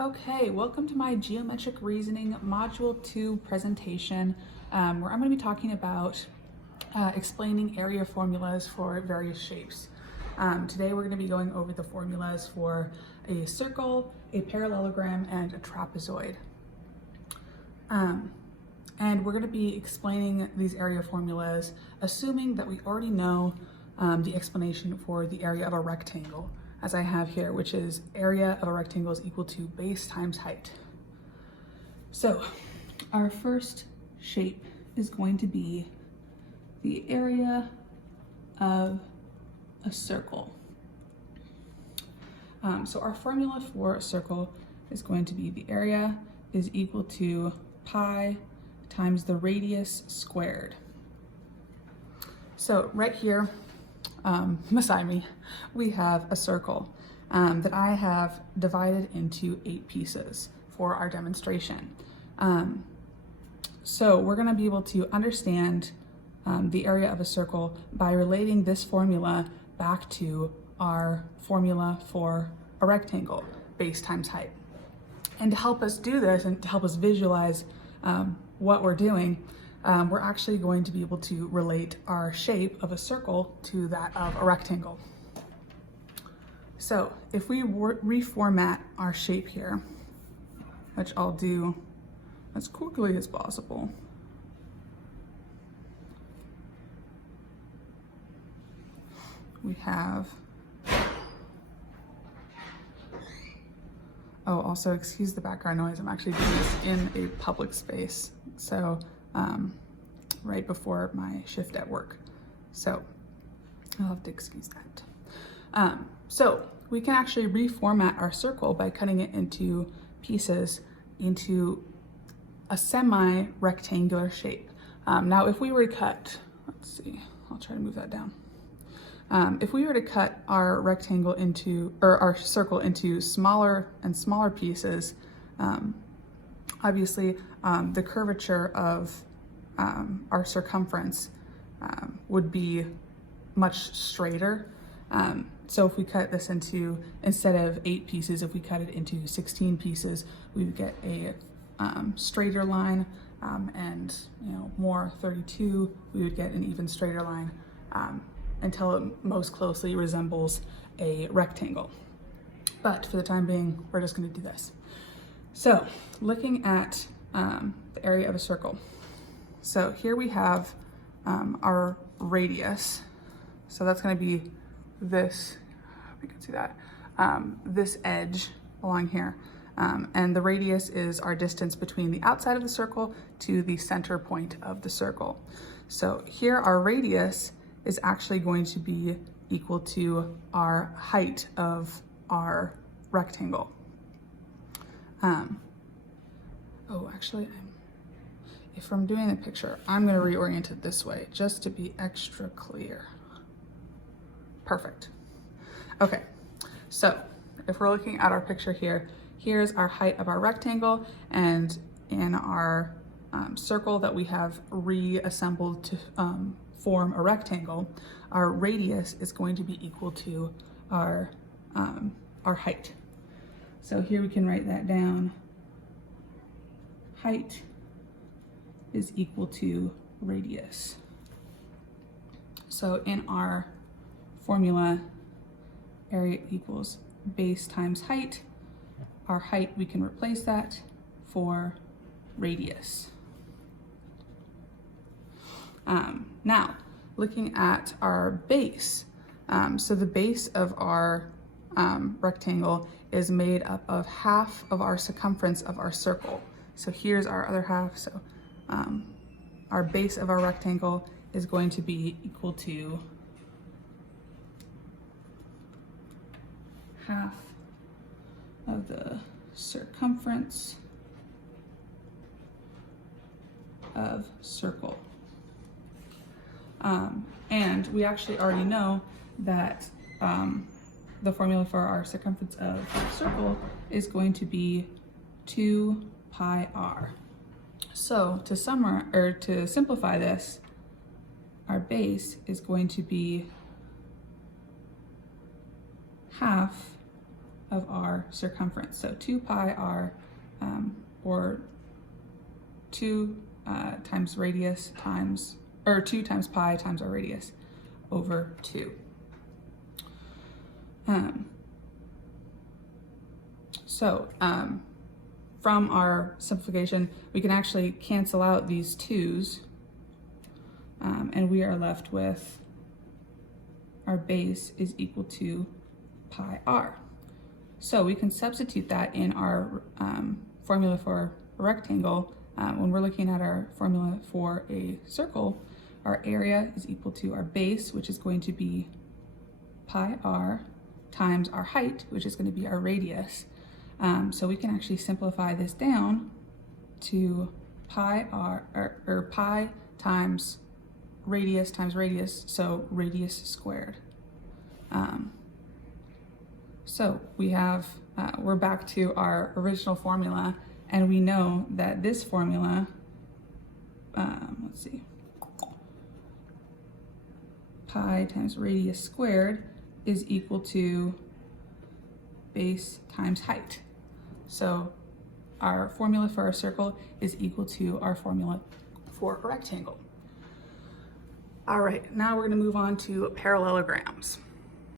Okay, welcome to my Geometric Reasoning Module 2 presentation, where I'm going to be talking about explaining area formulas for various shapes. Today we're going to be going over the formulas for a circle, a parallelogram, and a trapezoid. And we're going to be explaining these area formulas, assuming that we already know the explanation for the area of a rectangle, as I have here, which is area of a rectangle is equal to base times height. So our first shape is going to be the area of a circle. So our formula for a circle is going to be the area is equal to pi times the radius squared. So right here, beside me, we have a circle that I have divided into 8 pieces for our demonstration. So we're going to be able to understand the area of a circle by relating this formula back to our formula for a rectangle, base times height. And to help us do this and to help us visualize what we're doing, we're actually going to be able to relate our shape of a circle to that of a rectangle. So if we reformat our shape here, which I'll do as quickly as possible. We have, oh, also excuse the background noise. I'm actually doing this in a public space. So right before my shift at work. So I'll have to excuse that. So we can actually reformat our circle by cutting it into pieces into a semi-rectangular shape. Now if we were to cut, let's see, I'll try to move that down. If we were to cut our rectangle into, or our circle into smaller and smaller pieces, obviously the curvature of our circumference would be much straighter. So if we cut this into, instead of 8 pieces, if we cut it into 16 pieces, we would get a straighter line, and more 32, we would get an even straighter line until it most closely resembles a rectangle. But for the time being, we're just going to do this. So looking at the area of a circle. So here we have our radius. So that's going to be this, we can see that, this edge along here. And the radius is our distance between the outside of the circle to the center point of the circle. So here our radius is actually going to be equal to our height of our rectangle. Oh, actually, if I'm doing a picture, I'm going to reorient it this way just to be extra clear. Perfect. Okay, so if we're looking at our picture here, here's our height of our rectangle, and in our circle that we have reassembled to form a rectangle, our radius is going to be equal to our height. So here we can write that down. Height is equal to radius. So in our formula, area equals base times height. Our height, we can replace that for radius. Now, looking at our base, so the base of our rectangle is made up of half of our circumference of our circle. So here's our other half. So our base of our rectangle is going to be equal to half of the circumference of circle. And we actually already know that the formula for our circumference of a circle is going to be 2 pi r. So to simplify this, our base is going to be half of our circumference. So 2 pi r, or 2 times radius times, or 2 times pi times our radius over 2. From our simplification, we can actually cancel out these 2's, and we are left with our base is equal to pi r. So we can substitute that in our formula for a rectangle. When we're looking at our formula for a circle, our area is equal to our base, which is going to be pi r, times our height, which is going to be our radius. So we can actually simplify this down to pi r, or pi times radius, so radius squared. So we have, we're back to our original formula, and we know that this formula, let's see, pi times radius squared is equal to base times height. So our formula for our circle is equal to our formula for a rectangle. All right, now we're going to move on to parallelograms.